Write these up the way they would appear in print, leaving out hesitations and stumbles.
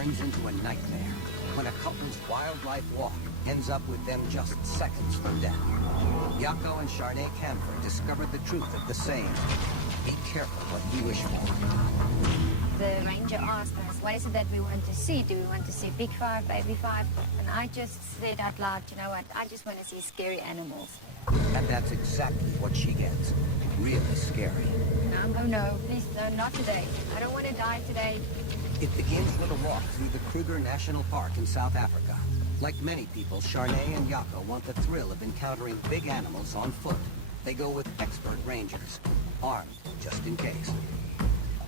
turns into a nightmare when a couple's wildlife walk ends up with them just seconds from death. Jaco and Sharnae Camphor discovered the truth of the saying, be careful what you wish for. The ranger asked us, what is it that we want to see? Do we want to see big five, baby five? And I just said out loud, you know what, I just want to see scary animals. And that's exactly what she gets. Really scary. No, oh no, please, no, not today. I don't want to die today. It begins with a walk through the Kruger National Park in South Africa. Like many people, Sharnae and Jaco want the thrill of encountering big animals on foot. They go with expert rangers, armed just in case.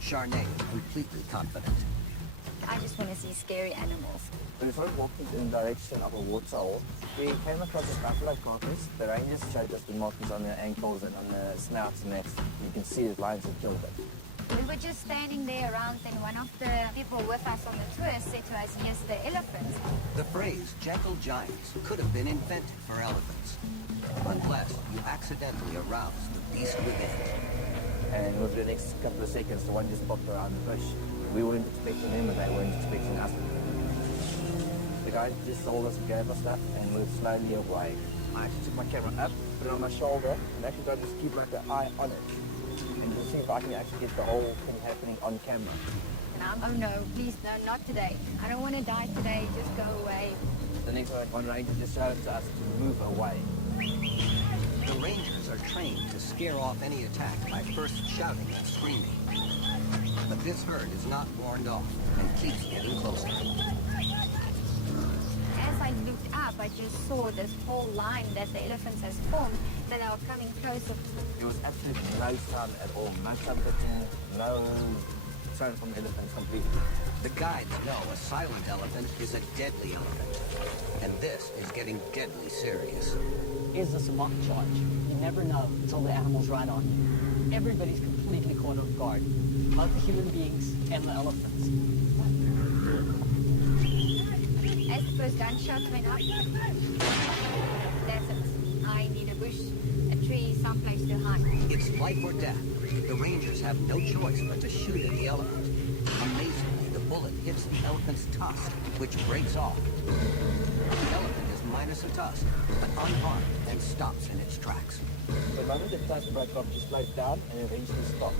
Sharnae is completely confident. I just want to see scary animals. We started walking in the direction of a waterhole. We came across a buffalo carcass. The rangers showed us the markings on their ankles and on their snouts and necks. You can see the lions have killed them. We were just standing there around and one of the people with us on the tour said to us, yes, the elephants. The phrase gentle giants could have been invented for elephants. Unless you accidentally arouse the beast within. And within the next couple of seconds, the one just popped around the bush. We weren't expecting them and they weren't expecting us. The guy just told us and gave us stuff and moved slowly away. I actually took my camera up, put it on my shoulder, and actually tried to just keep like an eye on it. And to see if I can actually get the whole thing happening on camera. Oh no, please, no, not today. I don't want to die today, just go away. The next one ranger just shouted to us to move away. The rangers are trained to scare off any attack by first shouting and screaming. But this herd is not warned off and keeps getting closer. As I looked up, I just saw this whole line that the elephants has formed, that they were coming closer. There was absolutely no sound at all. No trumpeting, no sound from the elephants completely. The guides know a silent elephant is a deadly elephant. And this is getting deadly serious. Is this a mock charge? You never know until the animal's right on you. Everybody's completely caught off guard. Both the human beings and the elephants. As the first gunshot went up, that's it. I need a bush, a tree, someplace to hide. It's life or death. The rangers have no choice but to shoot at the elephant. Amazingly, the bullet hits the elephant's tusk, which breaks off. The elephant is minus a tusk, but unharmed and stops in its tracks. The moment the tusk broke off, just slowed down and eventually stopped.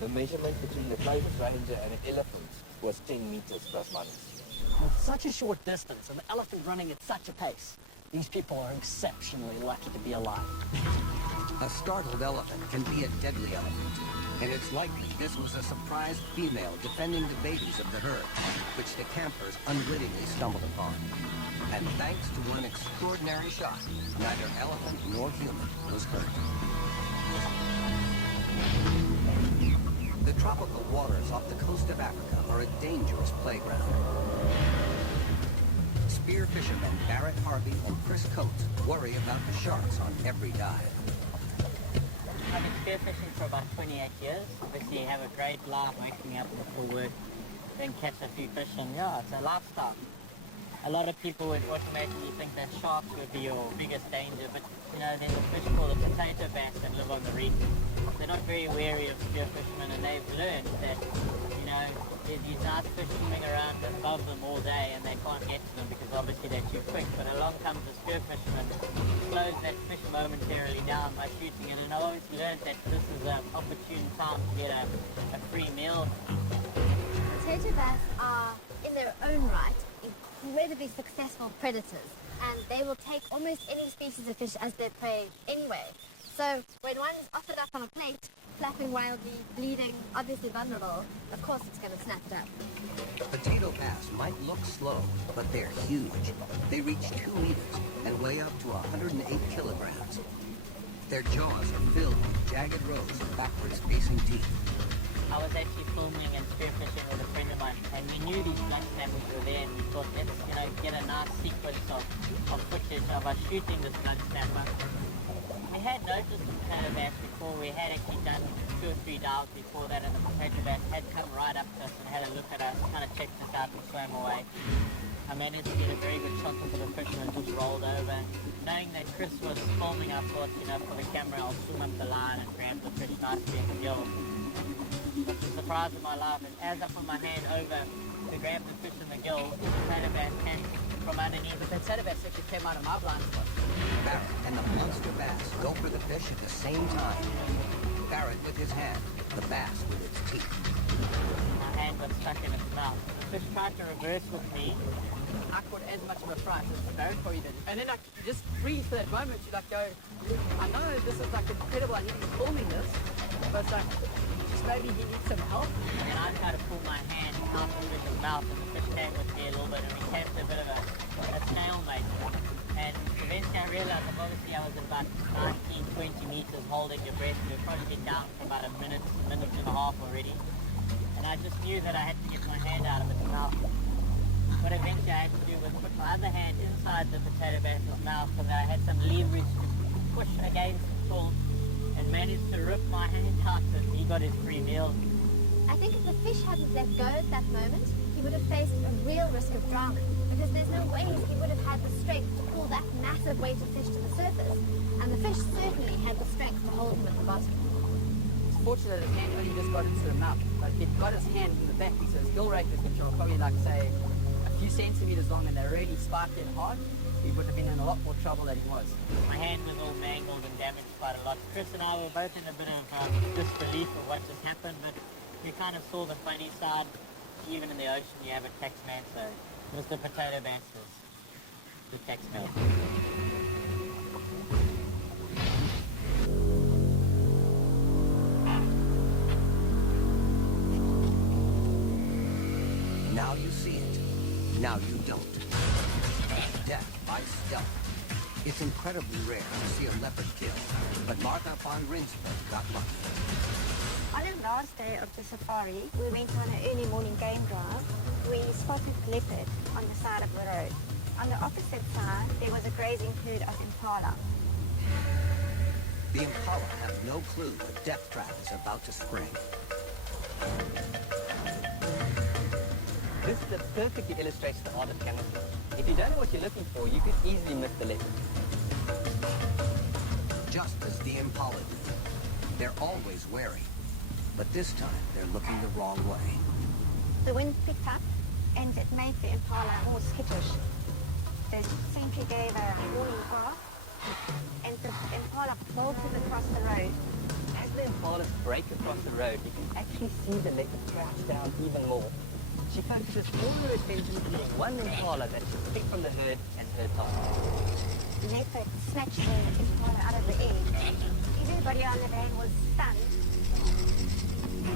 The measurement between the closest ranger and an elephant was 10 meters plus minus. With such a short distance and the elephant running at such a pace, these people are exceptionally lucky to be alive. A startled elephant can be a deadly elephant, and it's likely this was a surprised female defending the babies of the herd, which the campers unwittingly stumbled upon. And thanks to one extraordinary shot, neither elephant nor human was hurt. The tropical waters off the coast of Africa are a dangerous playground. Spear fishermen Barrett Harvey and Chris Coates worry about the sharks on every dive. I've been spearfishing for about 28 years. Obviously, you have a great life waking up before work, then catch a few fish, and yeah, it's a lifestyle. A lot of people would automatically think that sharks would be your biggest danger, but you know, there's a fish called a potato bass that live on the reef. They're not very wary of spearfishermen, and they've learned that, you know, there's these nice fish swimming around above them all day, and they can't get to them because obviously they're too quick. But along comes a spearfisherman, slows that fish momentarily down by shooting it, and I've obviously learned that this is an opportune time to get a free meal. Potato bass are, in their own right, incredibly successful predators, and they will take almost any species of fish as their prey anyway. So when one is offered up on a plate, flapping wildly, bleeding, obviously vulnerable, of course it's going to snap it up. Potato bass might look slow, but they're huge. They reach 2 meters and weigh up to 108 kilograms. Their jaws are filled with jagged rows of backwards-facing teeth. I was actually filming and spearfishing with a friend of mine, and we knew these blood snappers were there, and we thought, let's, you know, get a nice sequence of footage of us shooting this blood snapper. We had noticed the potato bass before. We had actually done 2 or 3 dives before that, and the potato bass had come right up to us and had a look at us, kind of checked us out and swam away. I managed to get a very good shot of the fish and it just rolled over. Knowing that Chris was filming, I thought, for the camera, I'll swim up the line and grab the fish nicely at the gill. But the surprise of my life is as I put my hand over to grab the fish in the gill, the potato bass came from underneath. The potato bass actually came out of my blind spot. Barrett and the monster bass go for the fish at the same time. Barrett with his hand, the bass with its teeth. My hand got stuck in its mouth. The fish tried to reverse with me. I caught as much of a fright as the Barrett probably did. And then like, you just freeze for that moment. You like go, I know this is like incredible. I need to be filming this. But it's like, just maybe he needs some help. And I tried to pull my hand out of the fish's mouth and the fish came with me a little bit and we came to a bit of a stalemate. And eventually I realized that obviously I was about 19, 20 meters holding your breath. We were probably been down for about a minute and a half already. And I just knew that I had to get my hand out of its mouth. What eventually I had to do was put my other hand inside the potato bass's mouth so that I had some leverage to push against the pull and managed to rip my hand out and he got his free meal. I think if the fish hadn't let go at that moment, he would have faced a real risk of drowning because there's no way he would have had the strength to pull that massive weight of fish to the surface, and the fish certainly had the strength to hold him at the bottom. It's fortunate that his hand only just got into the mouth. But if he'd got his hand in the back, so his gill rakers, which are probably like say a few centimeters long and they're really spiky and hard, he would have been in a lot more trouble than he was. My hand was all mangled and damaged quite a lot. Chris and I were both in a bit of disbelief of what just happened, but we kind of saw the funny side. Even in the ocean you have a tax man, so it was the potato basses, the tax man. Now you see it. Now you don't. Death by stealth. It's incredibly rare to see a leopard killed, but Martha von Rinsburg got lucky. On the last day of the safari, we went on an early morning game drive. We spotted leopard on the side of the road. On the opposite side, there was a grazing herd of impala. The impala have no clue a death trap is about to spring. This perfectly illustrates the art of camouflage. If you don't know what you're looking for, you could easily miss the leopard. Just as the impala do. They're always wary. But this time, they're looking the wrong way. The wind picked up and it made the impala more skittish. The sentry gave a warning bark and the impala bolted across the road. As the impalas break across the road, you can actually see the leopard crouch down even more. She focuses all her attention to being one impala that she's picked from the herd and her target. The leopard snatched the impala out of the air. Everybody on the van was stunned.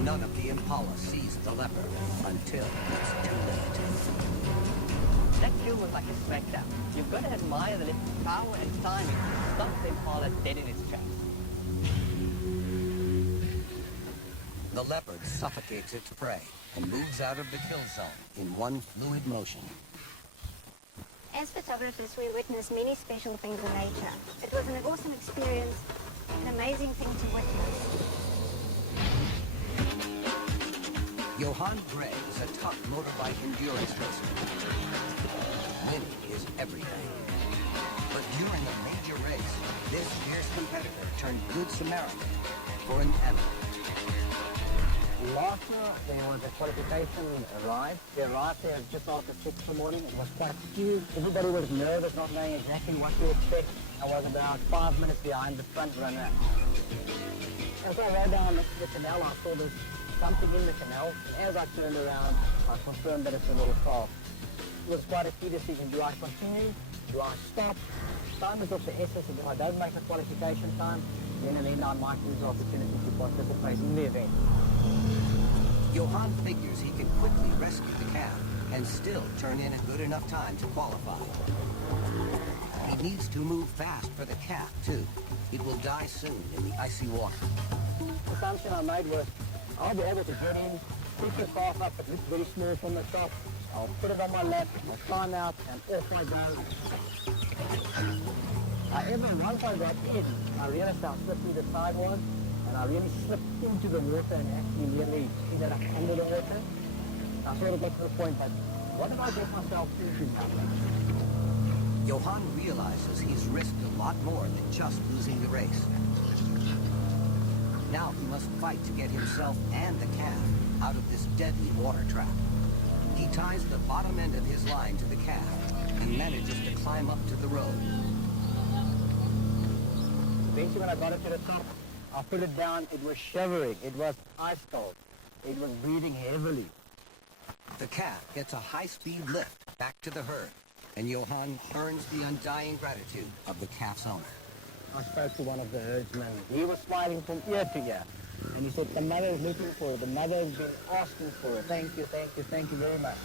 None of the impala sees the leopard until it's too late. That kill was like a smackdown. You've got to admire the leopard's power and timing to stop the impala dead in its tracks. The leopard suffocates its prey and moves out of the kill zone in one fluid motion. As photographers, we witnessed many special things in nature. It was an awesome experience, an amazing thing to witness. Johan Gray is a tough motorbike endurance racer. Winning is everything. But during a major race, this fierce competitor turned Good Samaritan for an Emmy. Last year, there was a qualification ride. They arrived there just after 6 in the morning. It was quite huge. Everybody was nervous, not knowing exactly what to expect. I was about 5 minutes behind the front runner. As I rode down the canal, I saw this something in the canal. And as I turned around, I confirmed that it's a little calf. It was quite a key decision. Do I continue? Do I stop? Time is of the essence. If I don't make a qualification time, then I might lose the opportunity to participate in the event. Johan figures he can quickly rescue the calf and still turn in a good enough time to qualify. He needs to move fast for the calf, too. It will die soon in the icy water. The assumption I made was I'll be able to get in, pick the calf up, it looks very small from the top. I'll put it on my lap, I'll climb out, and off I go. However, once I got in, I realized how slippery the side was, and I really slipped into the water and actually nearly ended up under the water. I sort of got to the point that What did I get myself into now? Johan realizes he's risked a lot more than just losing the race. Now he must fight to get himself and the calf out of this deadly water trap. He ties the bottom end of his line to the calf and manages to climb up to the road. Basically, when I got it to the top, I put it down, it was shivering, it was ice cold, it was breathing heavily. The calf gets a high-speed lift back to the herd, and Johan earns the undying gratitude of the calf's owner. I spoke to one of the herdsmen. He was smiling from ear to ear. And he said, the mother is looking for it. The mother has been asking for it. Thank you, thank you, thank you very much.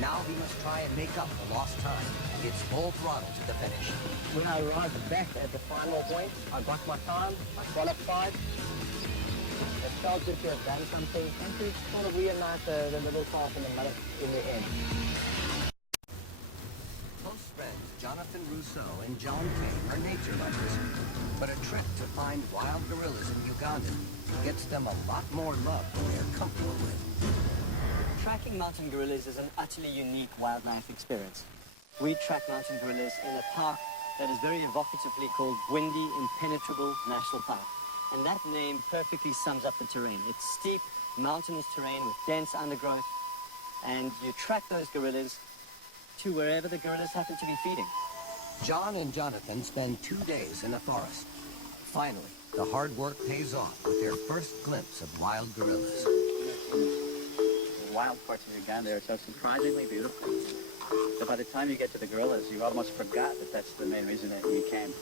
Now he must try and make up the lost time. It's full throttle to the finish. When I arrived back at the final point, I got my time, I qualified. It felt good to have done something and to sort of reunite the middle class and the mother in the end. Close friends Jonathan Rousseau and John Kay are nature lovers, but a trip to find wild gorillas in Uganda gets them a lot more love than they're comfortable with. Tracking mountain gorillas is an utterly unique wildlife experience. We track mountain gorillas in a park that is very evocatively called Bwindi Impenetrable National Park. And that name perfectly sums up the terrain. It's steep, mountainous terrain with dense undergrowth, and you track those gorillas to wherever the gorillas happen to be feeding. John and Jonathan spend 2 days in the forest. Finally, the hard work pays off with their first glimpse of wild gorillas. The wild parts of Uganda are so surprisingly beautiful. So by the time you get to the gorillas, you almost forgot that that's the main reason that we came.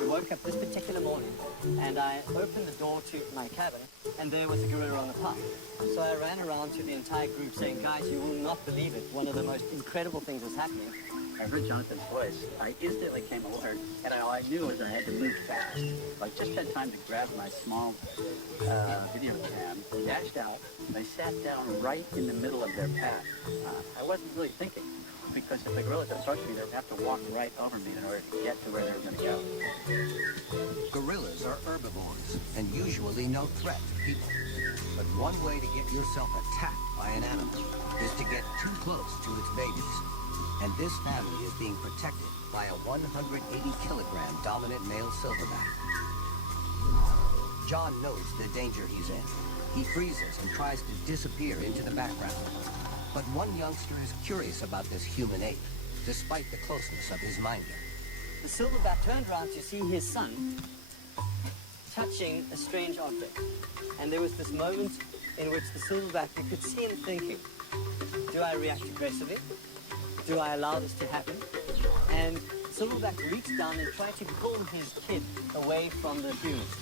We woke up this particular morning, and I opened the door to my cabin, and there was a gorilla on the path. So I ran around to the entire group saying, guys, you will not believe it. One of the most incredible things is happening. I heard Jonathan's voice. I instantly came alert, and all I knew was I had to move fast. I just had time to grab my small video cam, dashed out, and I sat down right in the middle of their path. I wasn't really thinking, because if the gorillas approached me, they'd have to walk right over me in order to get to where they were going to go. Gorillas are herbivores and usually no threat to people. But one way to get yourself attacked by an animal is to get too close to its babies. And this family is being protected by a 180-kilogram dominant male silverback. John knows the danger he's in. He freezes and tries to disappear into the background. But one youngster is curious about this human ape, despite the closeness of his minder. The silverback turned around to see his son touching a strange object. And there was this moment in which the silverback, you could see him thinking, do I react aggressively? Do I allow this to happen? And silverback reached down and tried to pull his kid away from the humans.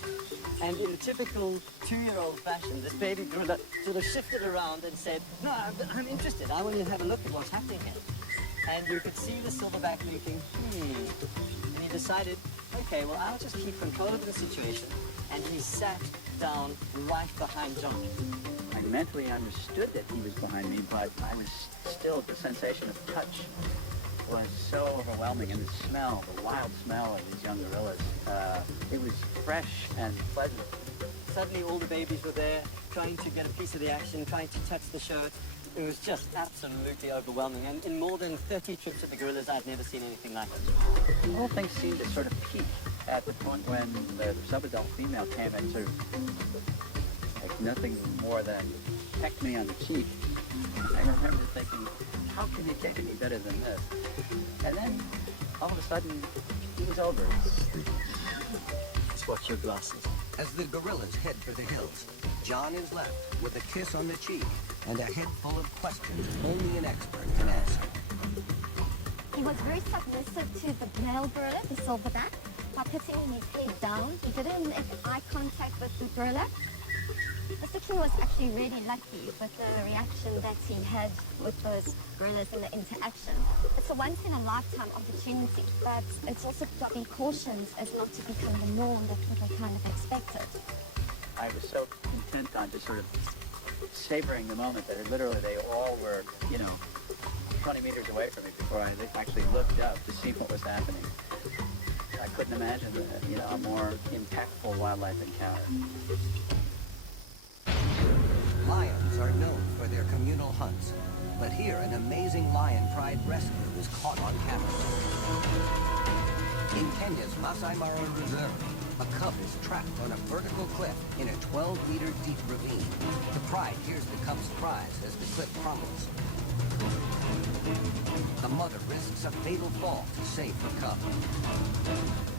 And in the typical 2-year-old fashion, this baby gorilla sort of shifted around and said, no, I'm interested. I want to have a look at what's happening here. And you could see the silverback thinking, And he decided, okay, well, I'll just keep control of the situation. And he sat down right behind John. I mentally understood that he was behind me, but I was still, the sensation of touch was so overwhelming, and the smell, the wild smell of these young gorillas, it was fresh and pleasant. Suddenly all the babies were there, trying to get a piece of the action, trying to touch the shirt. It was just absolutely overwhelming. And in more than 30 trips of the gorillas, I'd never seen anything like it. The whole thing seemed to sort of peak at the point when the sub-adult female came and sort of, like nothing more than pecked me on the cheek. I remember thinking, how can it get any better than this? And then, all of a sudden, it was over. Just watch your glasses. As the gorillas head for the hills, John is left with a kiss on the cheek and a head full of questions only an expert can answer. He was very submissive to the male gorilla, the silverback, by putting his head down. He didn't make eye contact with the gorilla. Mr. King was actually really lucky with the reaction that he had with those gorillas in the interaction. It's a once-in-a-lifetime opportunity, but it's also got to be cautioned as not to become the norm that people kind of expected. I was so intent on just sort of savoring the moment that literally they all were, 20 meters away from me before I actually looked up to see what was happening. I couldn't imagine a more impactful wildlife encounter. Lions are known for their communal hunts, but here an amazing lion pride rescue is caught on camera. In Kenya's Masai Mara Reserve, a cub is trapped on a vertical cliff in a 12-meter deep ravine. The pride hears the cub's cries as the cliff crumbles. The mother risks a fatal fall to save her cub.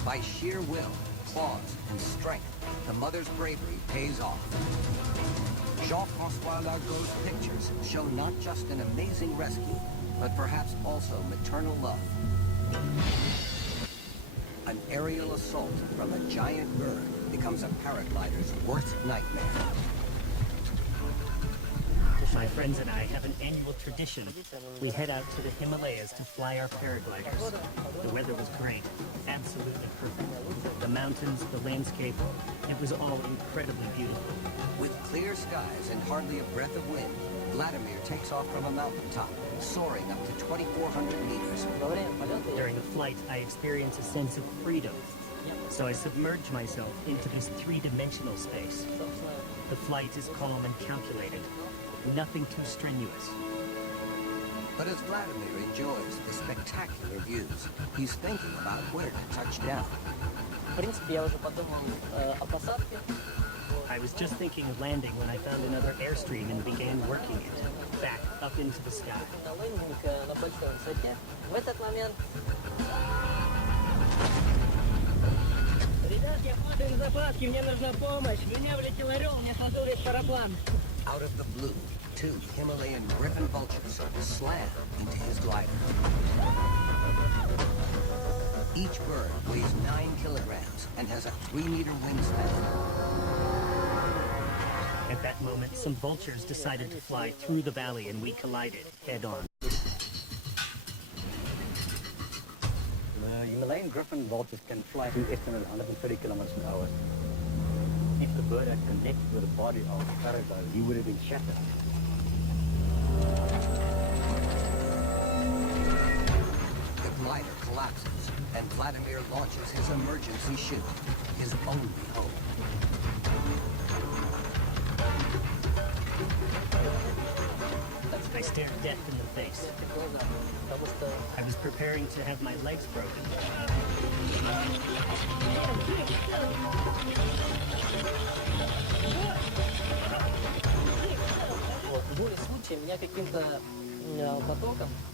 By sheer will, claws, and strength, the mother's bravery pays off. Jean-François Largot's pictures show not just an amazing rescue, but perhaps also maternal love. An aerial assault from a giant bird becomes a paraglider's worst nightmare. My friends and I have an annual tradition. We head out to the Himalayas to fly our paragliders. The weather was great, absolutely perfect. The mountains, the landscape, it was all incredibly beautiful. With clear skies and hardly a breath of wind, Vladimir takes off from a mountaintop, soaring up to 2,400 meters. During the flight, I experience a sense of freedom. So I submerge myself into this three-dimensional space. The flight is calm and calculated. Nothing too strenuous. But as Vladimir enjoys the spectacular views, he's thinking about where to touch down. I was just thinking of landing when I found another airstream and began working it, back up into the sky. Out of the blue, 2 Himalayan griffon vultures slam into his glider. Each bird weighs 9 kilograms and has a 3-meter wingspan. At that moment, some vultures decided to fly through the valley and we collided head-on. Himalayan griffon vultures can fly to estimate 130 kilometers per hour. If the bird had connected with the body of the paraglider, he would have been shattered. The glider collapses, and Vladimir launches his emergency chute, his only hope. I stared death in the face. I was preparing to have my legs broken.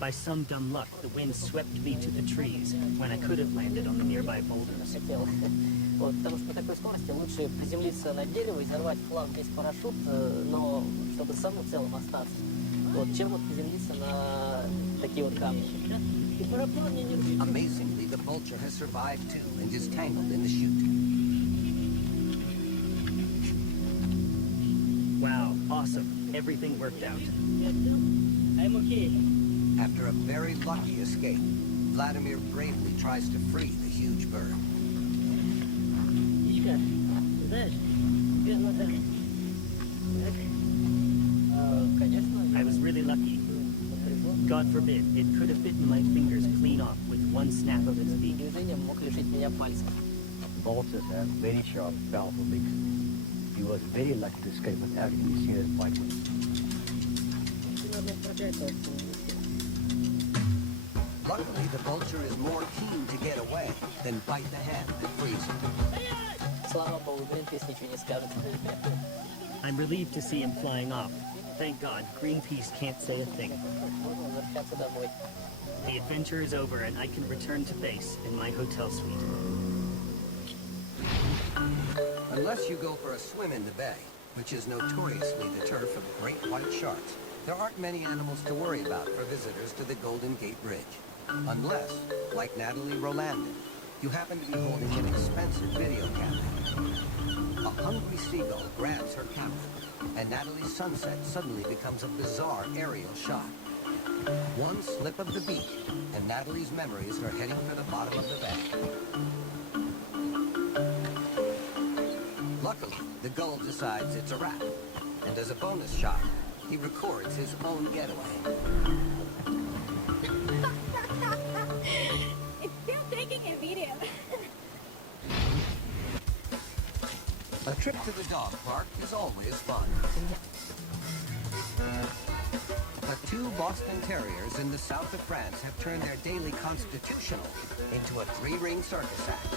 By some dumb luck, the wind swept me to the trees when I could have landed on the nearby boulders. Потому что на такой скорости лучше приземлиться на дерево, изорвать флаг весь парашют, но чтобы самым целым остаться. Чем вот приземлиться на такие вот камни. Amazingly, the vulture has survived too and is tangled in the chute. Wow, awesome. Everything worked out. I'm okay. After a very lucky escape, Vladimir bravely tries to free the huge bird. I was really lucky. God forbid, it could have bitten my fingers clean off with one snap of its beak. Vultures have very sharp, powerful beaks. He was very lucky to escape without any serious bite. Luckily, the vulture is more keen to get away than bite the hand that frees him. Слава богу, Greenpeace ничего не скажет. I'm relieved to see him flying off. Thank God, Greenpeace can't say a thing. Возвращаться домой. The adventure is over and I can return to base in my hotel suite. Unless you go for a swim in the bay, which is notoriously the turf of great white sharks, there aren't many animals to worry about for visitors to the Golden Gate Bridge. Unless, like Natalie Rolandin, you happen to be holding an expensive video camera. A hungry seagull grabs her camera, and Natalie's sunset suddenly becomes a bizarre aerial shot. One slip of the beak, and Natalie's memories are heading for the bottom of the bay. Luckily, the gull decides it's a wrap, and as a bonus shot, he records his own getaway. It's still taking a video. A trip to the dog park is always fun. Two Boston Terriers in the south of France have turned their daily constitutional into a three-ring circus act.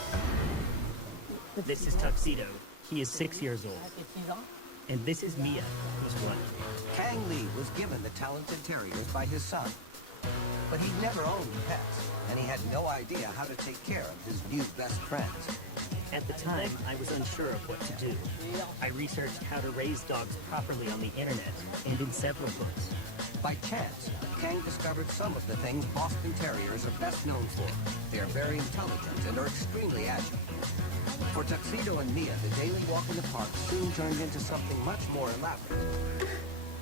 This is Tuxedo. He is 6 years old. And this is Mia, who's 1. Kang Lee was given the talented terriers by his son. But he'd never owned pets, and he had no idea how to take care of his new best friends. At the time, I was unsure of what to do. I researched how to raise dogs properly on the internet and in several books. By chance, Kang discovered some of the things Boston Terriers are best known for. They are very intelligent and are extremely agile. For Tuxedo and Mia, the daily walk in the park soon turned into something much more elaborate.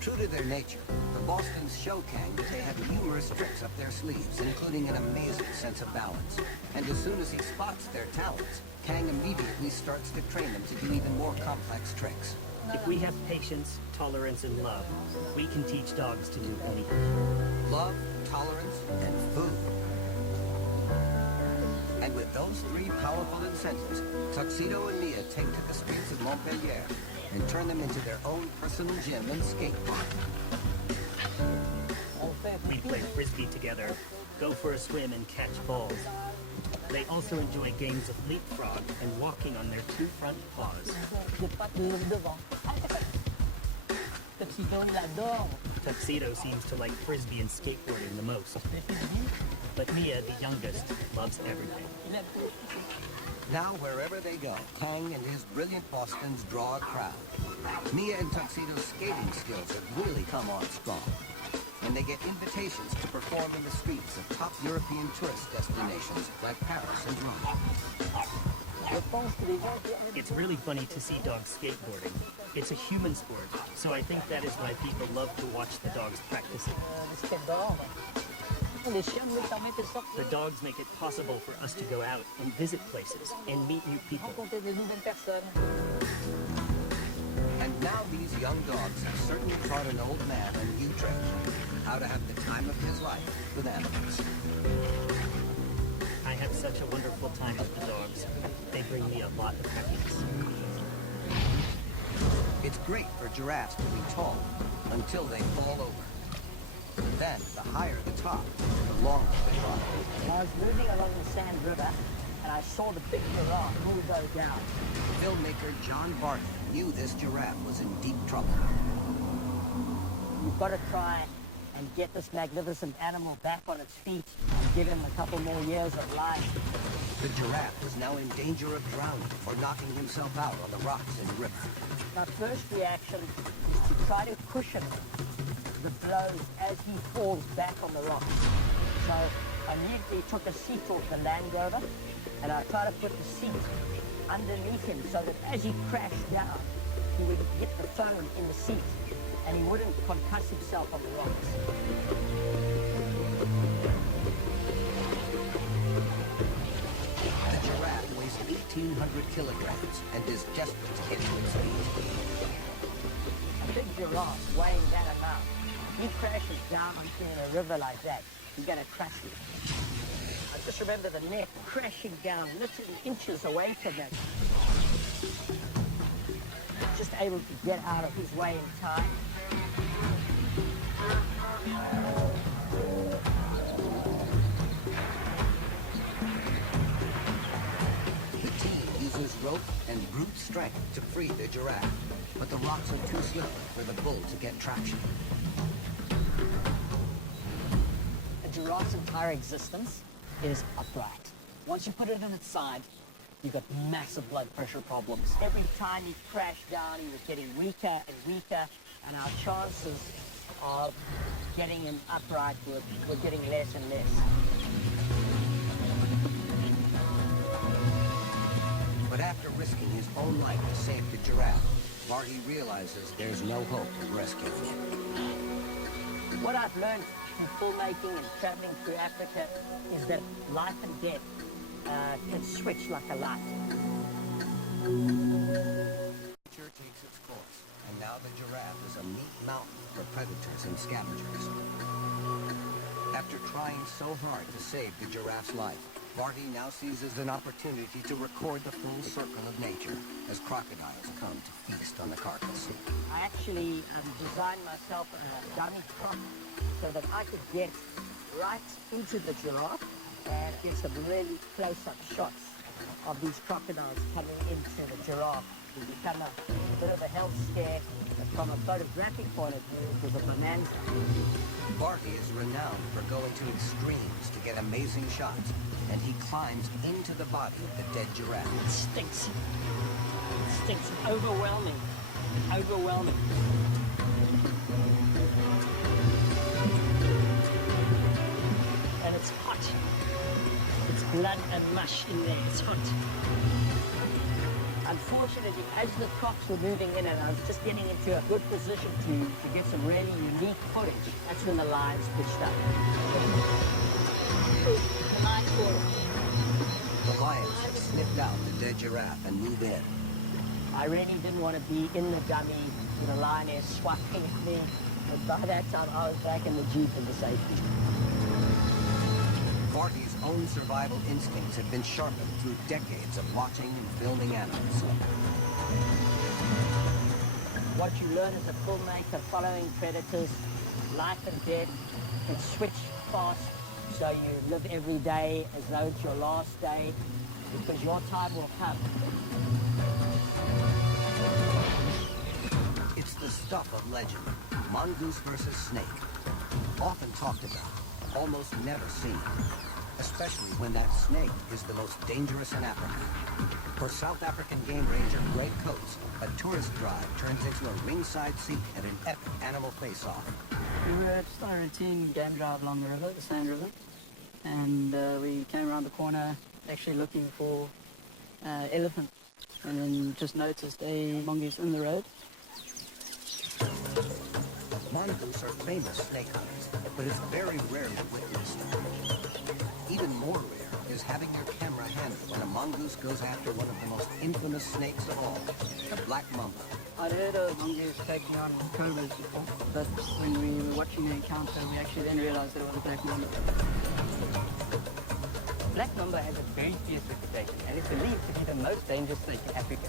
True to their nature, the Bostons show Kang that they have numerous tricks up their sleeves, including an amazing sense of balance. And as soon as he spots their talents, Kang immediately starts to train them to do even more complex tricks. If we have patience, tolerance, and love, we can teach dogs to do anything. Love, tolerance, and food. And with those three powerful incentives, Tuxedo and Mia take to the streets of Montpellier and turn them into their own personal gym and skate park. We play frisbee together, go for a swim, and catch balls. They also enjoy games of leapfrog and walking on their 2 front paws. Tuxedo seems to like frisbee and skateboarding the most. But Mia, the youngest, loves everything. Now, wherever they go, Kang and his brilliant Bostons draw a crowd. Mia and Tuxedo's skating skills have really come on strong. And they get invitations to perform in the streets of top European tourist destinations like Paris and Rome. It's really funny to see dogs skateboarding. It's a human sport, so I think that is why people love to watch the dogs practice it. The dogs make it possible for us to go out and visit places and meet new people. And now these young dogs have certainly taught an old man a new trick: how to have the time of his life with animals. I have such a wonderful time with the dogs. They bring me a lot of happiness. It's great for giraffes to be tall until they fall over. Then, the higher the top, the longer the drop. I was moving along the Sand River, and I saw the big giraffe move go down. Filmmaker John Barton knew this giraffe was in deep trouble. We've got to try and get this magnificent animal back on its feet and give him a couple more years of life. The giraffe was now in danger of drowning or knocking himself out on the rocks in the river. My first reaction is to try to cushion the blows as he falls back on the rocks. So I immediately took a seat off the Land Rover, and I tried to put the seat underneath him so that as he crashed down, he would hit the phone in the seat and he wouldn't concuss himself on the rocks. The giraffe weighs 1,800 kilograms and is desperate to get to its feet. A big giraffe weighing that amount, he crashes down onto a river like that, he's going to crash you. I just remember the neck crashing down literally inches away from that. Just able to get out of his way in time. The team uses rope and brute strength to free the giraffe, but the rocks are too slippery for the bull to get traction. A giraffe's entire existence is upright. Once you put it on its side, you've got massive blood pressure problems. Every time he crashed down, he was getting weaker and weaker, and our chances of getting him upright were getting less and less. But after risking his own life to save the giraffe, Marty realizes there's no hope of rescuing him. What I've learned from filmmaking and traveling through Africa is that life and death can switch like a light. Nature takes its course, and now the giraffe is a meat mountain for predators and scavengers. After trying so hard to save the giraffe's life, Barty now seizes an opportunity to record the full circle of nature as crocodiles come to feast on the carcass. I actually designed myself a dummy crop so that I could get right into the giraffe and get some really close-up shots of these crocodiles coming into the giraffe. It become a bit of a health scare, but from a photographic point of view, it was a bonanza. Barty is renowned for going to extremes to get amazing shots, and he climbs into the body of the dead giraffe. It stinks. It stinks. Overwhelming. Overwhelming. And it's hot. It's blood and mush in there. It's hot. Unfortunately, as the crops were moving in and I was just getting into a good position to get some really unique footage, that's when the lions pitched up. The lions fought. The lions have sniffed out the dead giraffe and move in. I really didn't want to be in the dummy with a lioness swiping at me, but by that time I was back in the Jeep in the safety. Barty's own survival instincts have been sharpened through decades of watching and filming animals. What you learn as a filmmaker, following predators, life and death, can switch fast, so you live every day as though it's your last day, because your time will come. It's the stuff of legend. Mongoose versus snake. Often talked about, almost never seen. Especially when that snake is the most dangerous in Africa. For South African game ranger Greg Coates, a tourist drive turns into a ringside seat at an epic animal face-off. We were just on a routine game drive along the river, the Sand River, and we came around the corner actually looking for elephants, and then just noticed a mongoose in the road. Mongoose are famous snake hunters, but it's very rarely witnessed. Even more rare is having your camera handled when a mongoose goes after one of the most infamous snakes of all, the black mamba. I'd heard of mongoose taking on cobras before, but when we were watching the encounter, we actually then realized that it was a black mamba. Black mamba has a very fierce reputation and is believed to be the most dangerous snake in Africa.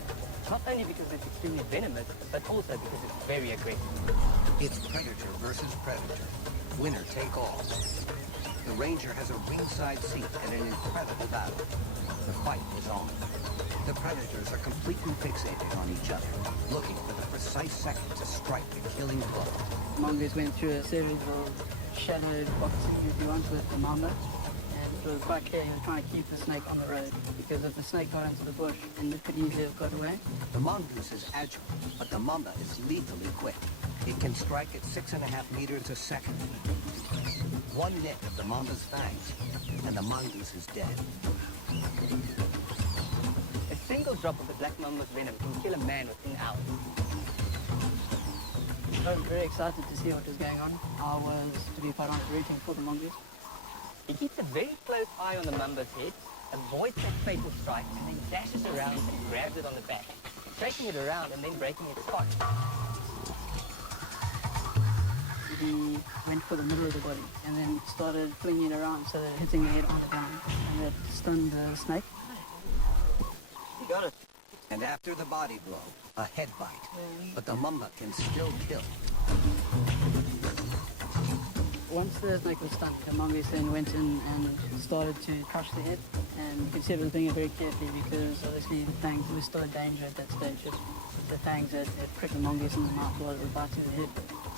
Not only because it's extremely venomous, but also because it's very aggressive. It's predator versus predator. Winner take all. The ranger has a ringside seat in an incredible battle. The fight is on. The predators are completely fixated on each other, looking for the precise second to strike the killing blow. Mongoose went through a series of shadowed boxing, if you want, with the mamba. And it was quite clear he was trying to keep the snake on the road, because if the snake got into the bush, then it could easily have got away. The mongoose is agile, but the mamba is lethally quick. It can strike at 6.5 meters a second. One nip of the mamba's fangs, and the mongoose is dead. A single drop of the black mamba's venom can kill a man within hours. I was very excited to see what was going on. I was, to be quite honest, rooting for the mongoose. He keeps a very close eye on the mamba's head, avoids that fatal strike, and then dashes around and grabs it on the back, shaking it around and then breaking its spine. He went for the middle of the body and then started flinging it around, so hitting the head on the ground, and that stunned the snake. You got it. And after the body blow, a head bite. But the mamba can still kill. Once the snake was stunned, the mongoose then went in and started to crush the head, and you could see it was doing it very carefully because obviously the fangs were still a danger at that stage. The fangs that pricked the mongoose in the mouth while it was biting the head,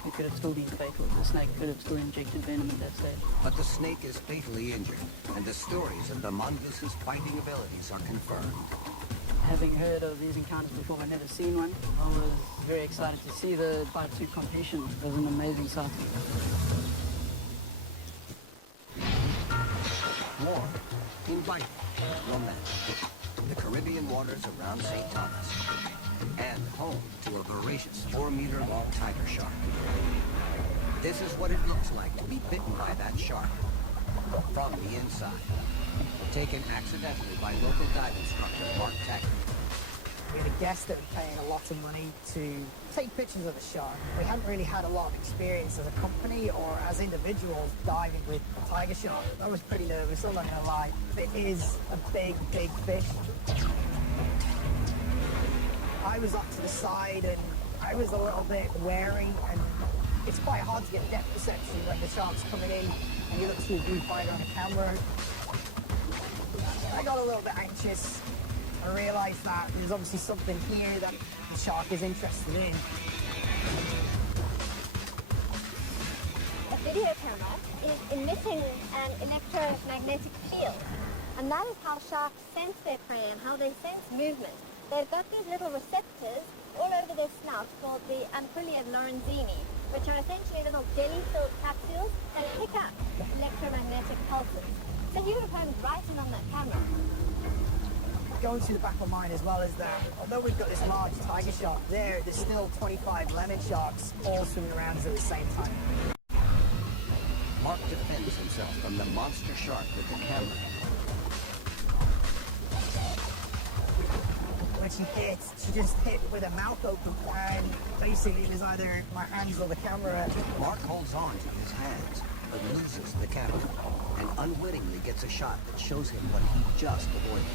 it could have still been fatal. The snake could have still injected venom at that stage. But the snake is fatally injured, and the stories of the mongoose's fighting abilities are confirmed. Having heard of these encounters before, I'd never seen one. I was very excited to see the fight to completion. It was an amazing sight. Warm, inviting, romantic. The Caribbean waters around St. Thomas. And home to a voracious 4-meter-long tiger shark. This is what it looks like to be bitten by that shark. From the inside. Taken accidentally by local dive instructor Mark Taggart. We had a guest that was paying a lot of money to take pictures of the shark. We hadn't really had a lot of experience as a company or as individuals diving with a tiger shark. I was pretty nervous, I'm not gonna lie. It is a big, big fish. I was up to the side and I was a little bit wary, and it's quite hard to get depth perception when the shark's coming in and you look through the viewfinder on the camera. I got a little bit anxious. I realised that there's obviously something here that the shark is interested in. A video camera is emitting an electromagnetic field, and that is how sharks sense their prey and how they sense movement. They've got these little receptors all over their snout called the ampullae of Lorenzini, which are essentially little jelly-filled capsules that pick up electromagnetic pulses. So he would have honed right in on that camera. Going through the back of mine as well is that although we've got this large tiger shark there's still 25 lemon sharks all swimming around us at the same time. Mark defends himself from the monster shark with the camera. When she hits, she just hit with her mouth open, and basically it was either my hands or the camera. Mark holds on to his hands, but loses the camera, and unwittingly gets a shot that shows him what he just avoided.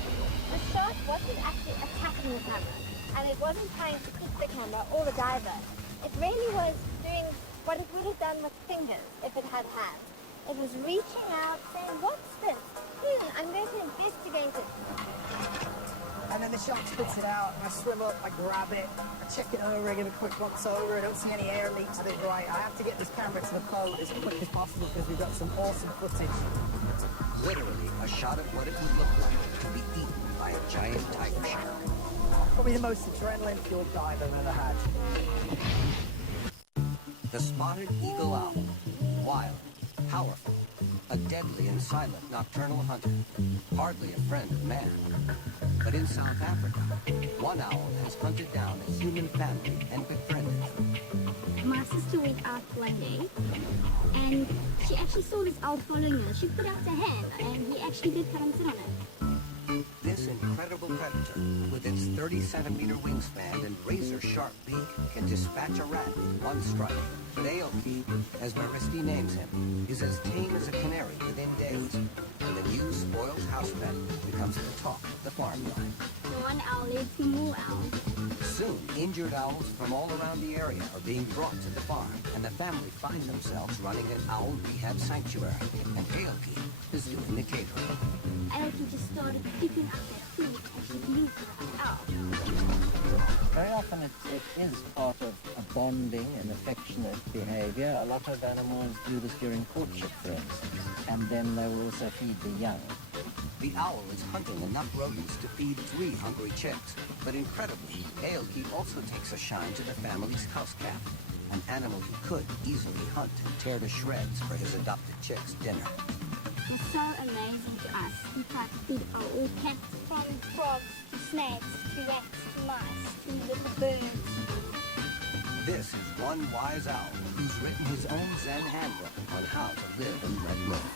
The shark wasn't actually attacking the camera, and it wasn't trying to kick the camera or the diver. It really was doing what it would have done with fingers if it had hands. It was reaching out, saying, "What's this? I'm going to investigate it." And then the shark spits it out, and I swim up, I grab it, I check it over, I give a quick once over, I don't see any air leaks to the right. I have to get this camera to the boat as quick as possible because we've got some awesome footage. Literally a shot of what it would look like to be eaten by a giant tiger shark. Probably the most adrenaline-fueled dive I've ever had. The spotted eagle owl, wild, powerful, a deadly and silent nocturnal hunter, hardly a friend of man. But in South Africa, one owl has hunted down a human family and befriended them. My sister went out one day and she actually saw this owl following her. She put out her hand and he actually did come and sit on it. This incredible predator, with its 30-centimeter wingspan and razor-sharp beak, can dispatch a rat with one strike. But Aoki, as Maristi names him, is as tame as a canary within days, and the new spoiled house pet becomes the talk of the farmyard. So one owl led to more owls. Soon, injured owls from all around the area are being brought to the farm, and the family find themselves running an owl rehab sanctuary, and Aoki is doing the catering. Aoki just started picking up that food and she blew for an owl. Very often it is part of a bonding and affectionate behavior. A lot of animals do this during courtship, for instance, and then they will also feed the young. The owl is hunting enough rodents to feed 3 hungry chicks, but incredibly, Aoki also takes a shine to the family's house cat, an animal he could easily hunt and tear to shreds for his adopted chick's dinner. It was so amazing to us. We tried to feed all cats, from frogs to snakes to rats to mice to little birds. This is one wise owl who's written his own Zen handbook on how to live and let live.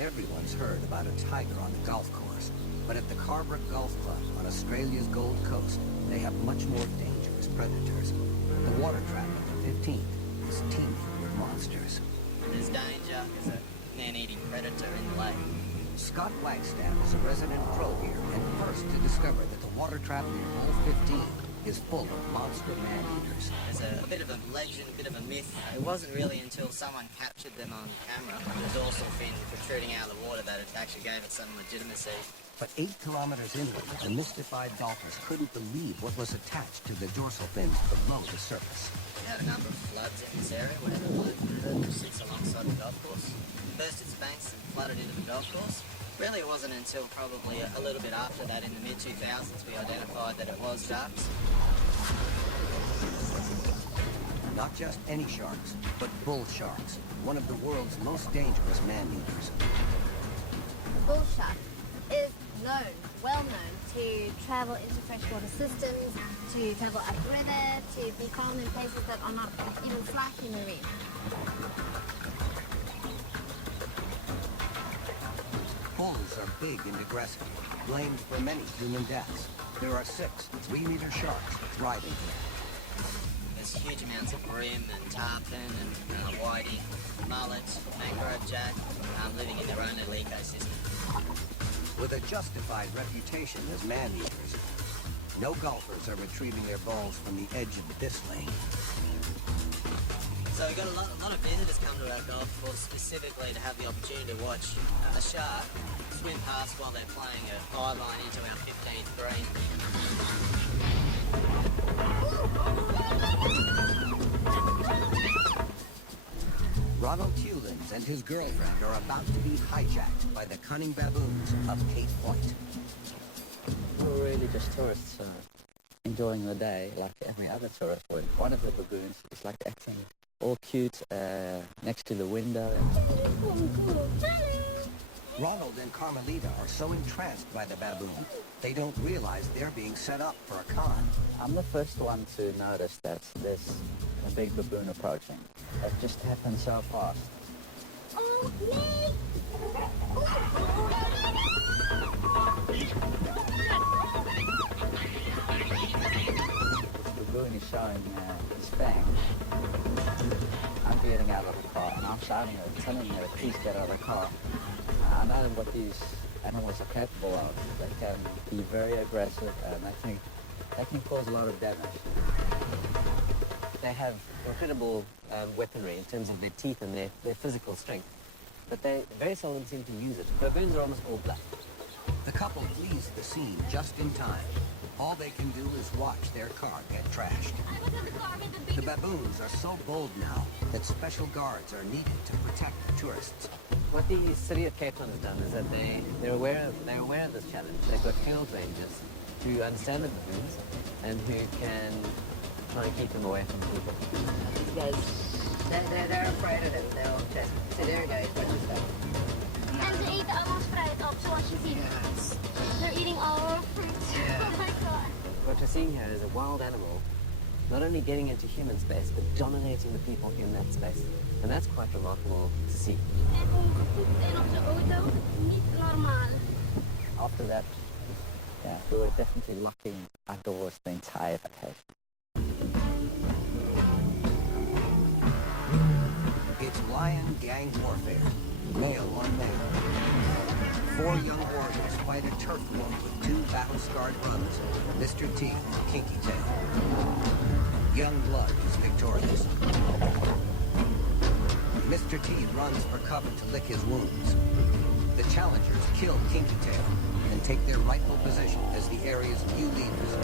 Everyone's heard about a tiger on the golf course, but at the Carbrook Golf Club on Australia's Gold Coast, they have much more dangerous predators. The water trap at the 15th is teeming with monsters. There's danger. There's a man-eating predator in the lake. Scott Wagstaff is a resident pro here and first to discover that the water trap near Hole 15 is full of monster man-eaters. There's a bit of a legend, a bit of a myth. It wasn't really until someone captured them on camera, the dorsal fin protruding out of the water, that it actually gave it some legitimacy. But 8 kilometers inland, the mystified golfers couldn't believe what was attached to the dorsal fins below the surface. We had a number of floods in this area where the water sits alongside the golf course. Burst its banks and flooded into the golf course. Really, it wasn't until probably a little bit after that, in the mid-2000s, we identified that it was sharks. Not just any sharks, but bull sharks, one of the world's most dangerous man-eaters. The bull shark is known, well known, to travel into freshwater systems, to travel upriver, to be found in places that are not even slightly marine. Bulls are big and aggressive, blamed for many human deaths. There are 6 3-meter sharks thriving here. There's huge amounts of bream and tarpon and whiting, mullet, mangrove jack, living in their own little ecosystem. With a justified reputation as man-eaters, no golfers are retrieving their balls from the edge of this lake. So we've got a lot of visitors come to our golf course specifically to have the opportunity to watch a shark swim past while they're playing a 5-line into our 15th green. Ronald Hewlins and his girlfriend are about to be hijacked by the cunning baboons of Cape Point. We're really just tourists enjoying the day like every other tourist would. One of the baboons is like acting all cute next to the window. Ronald and Carmelita are so entranced by the baboon, they don't realize they're being set up for a con. I'm the first one to notice that there's a big baboon approaching. It just happened so fast. The baboon is showing his fangs. I'm getting out of the car and I'm shouting at it, telling her to please get out of the car. I know what these animals are capable of. They can be very aggressive and I think they can cause a lot of damage. They have incredible weaponry in terms of their teeth and their physical strength, but they very seldom seem to use it. Baboons are almost all black. The couple flees the scene just in time. All they can do is watch their car get trashed. The baboons are so bold now that special guards are needed to protect the tourists. What the city of Cape Town has done is that they're aware of this challenge. They've got field rangers who understand the baboons and who can try and keep them away from people. These guys, they're afraid of them. They'll just sit there and go, what's this stuff? And they eat our fruit up, so what you see. They're eating our fruit. Oh my god. What we're seeing here is a wild animal not only getting into human space, but dominating the people in that space. And that's quite remarkable to see. En ongevoed en op de auto, niet normaal. After that, yeah, we were definitely locking our doors the entire vacation. It's lion gang warfare, male on male. 4 young warriors fight a turf war with 2 battle-scarred brothers, Mr. T and Kinky Tail. Young blood is victorious. Mr. T runs for cover to lick his wounds. The challengers kill Kinky Tail and take their rightful position as the area's new leaders.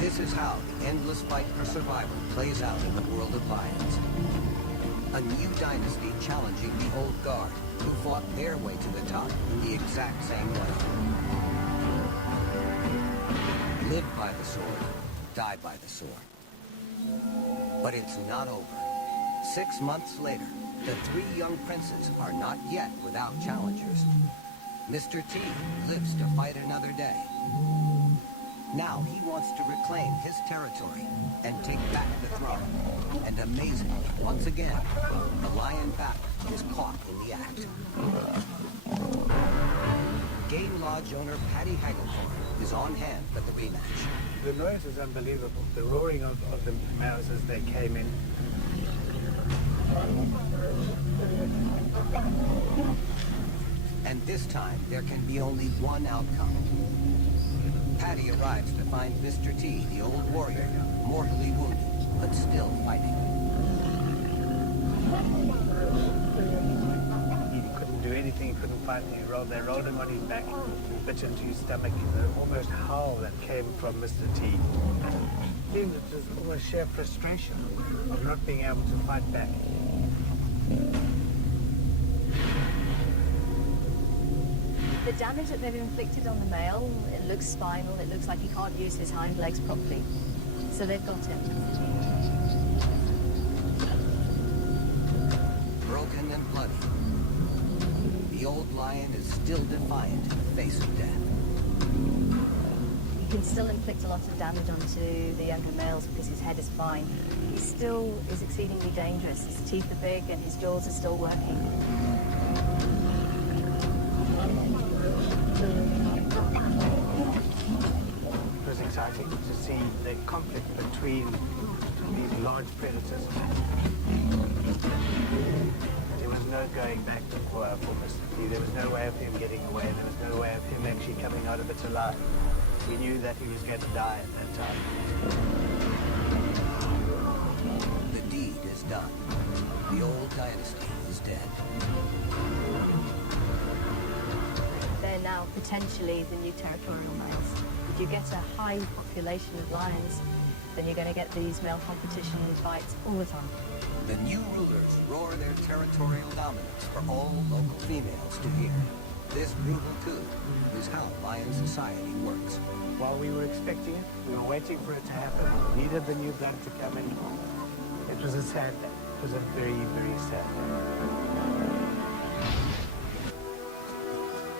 This is how the endless fight for survival plays out in the world of lions. A new dynasty challenging the old guard, who fought their way to the top in the exact same way. Live by the sword, die by the sword. But it's not over. 6 months later, the 3 young princes are not yet without challengers. Mr. T lives to fight another day. Now he wants to reclaim his territory and take back the throne. And amazingly, once again, the lion bat is caught in the act. Game Lodge owner Paddy Hagelthorne is on hand for the rematch. The noise is unbelievable. The roaring of the males as they came in. And this time, there can be only one outcome. Paddy arrives to find Mr. T, the old warrior, mortally wounded, but still fighting. He couldn't do anything, he couldn't fight any road. They rolled him on his back, bit into his stomach, the almost howl that came from Mr. T. It seemed it was almost sheer frustration of not being able to fight back. The damage that they've inflicted on the male, it looks spinal, it looks like he can't use his hind legs properly. So they've got him. Broken and bloody, the old lion is still defiant in the face of death. He can still inflict a lot of damage onto the younger males because his head is fine. He still is exceedingly dangerous. His teeth are big and his jaws are still working. between these large predators. There was no going back for Mr. T. There was no way of him getting away. There was no way of him actually coming out of it alive. We knew that he was going to die at that time. The deed is done. The old dynasty is dead. They're now potentially the new territorial males. If you get a high population of lions, then you're going to get these male competition fights all the time. The new rulers roar their territorial dominance for all local females to hear. This brutal coup is how lion society works. While we were expecting it, we were waiting for it to happen. We needed the new blood to come in. It was a sad day. It was a very, very sad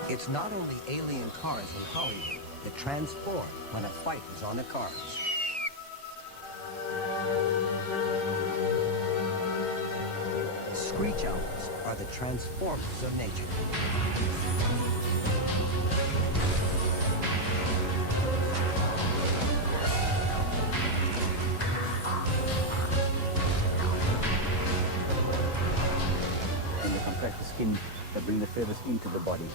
day. It's not only alien cars in Hollywood that transform when a fight is on the cards. Screech owls are the transformers of nature. When they compress the skin, they bring the feathers into the body.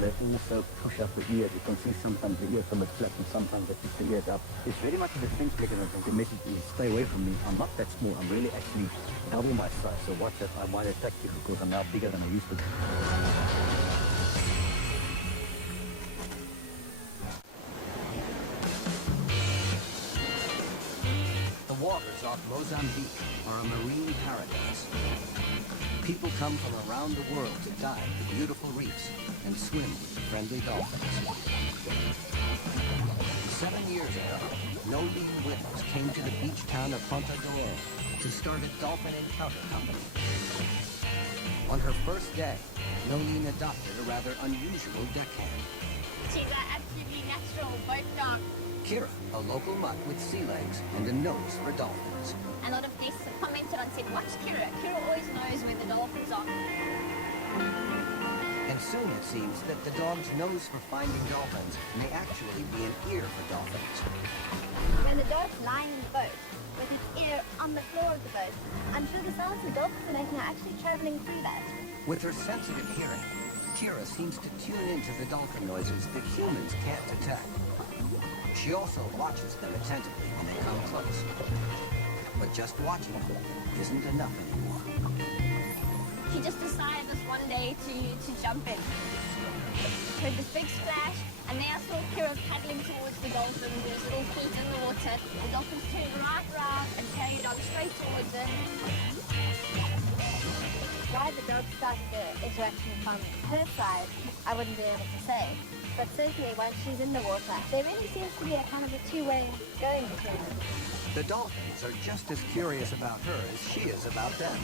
They also push up the ears. You can see sometimes the ears come flat and sometimes they push the ears up. It's very much a defense mechanism. The message is stay away from me. I'm not that small. I'm really actually double my size. So watch it. I might attack you because I'm now bigger than I used to be. The waters off Mozambique are a marine paradise. People come from around the world to dive the beautiful reefs and swim with the friendly dolphins. 7 years ago, Nolene Withers came to the beach town of Ponta Douro to start a dolphin encounter company. On her first day, Nolene adopted a rather unusual deckhand. She's an absolutely natural boat dog. Kira, a local mutt with sea legs and a nose for dolphins. A lot of guests have commented and said, watch Kira. Kira always knows where the dolphins are. And soon it seems that the dog's nose for finding dolphins may actually be an ear for dolphins. When the dog's lying in the boat with its ear on the floor of the boat, I'm sure the sounds the dolphins are making are actually traveling through that. With her sensitive hearing, Kira seems to tune into the dolphin noises that humans can't detect. She also watches them attentively when they come close. But just watching them isn't enough anymore. She just decided this one day to jump in. Heard this big splash, and there I saw Kira paddling towards the dolphins with his little feet in the water. The dolphins turned right around and carried on straight towards her. Why the dog started the interaction from her side, I wouldn't be able to say. But certainly once she's in the water, there really seems to be a kind of a two-way going between them. The dolphins are just as curious about her as she is about them.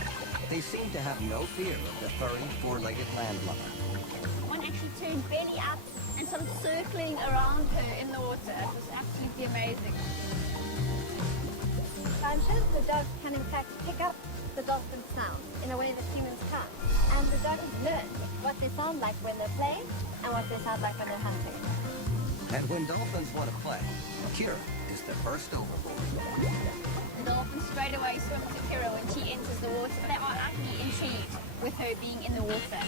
They seem to have no fear of the furry, four-legged landlubber. One actually turned belly up and started circling around her in the water. It was absolutely amazing. I'm sure that the dog can in fact pick up the dolphin sound in a way that humans can't. And the dog has learned what they sound like when they're playing and what they sound like when they're hunting. And when dolphins want to play, Kira is the first overboard. The dolphins straight away swim to Kira when she enters the water. They are actually intrigued with her being in the water.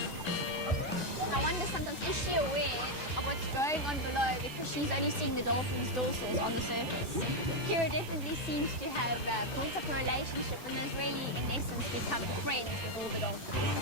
I wonder sometimes, is she aware of what's going on below because she's only seeing the dolphins' dorsals on the surface? Kira definitely seems to have built up a relationship and has really, in essence, become friends with all the dolphins.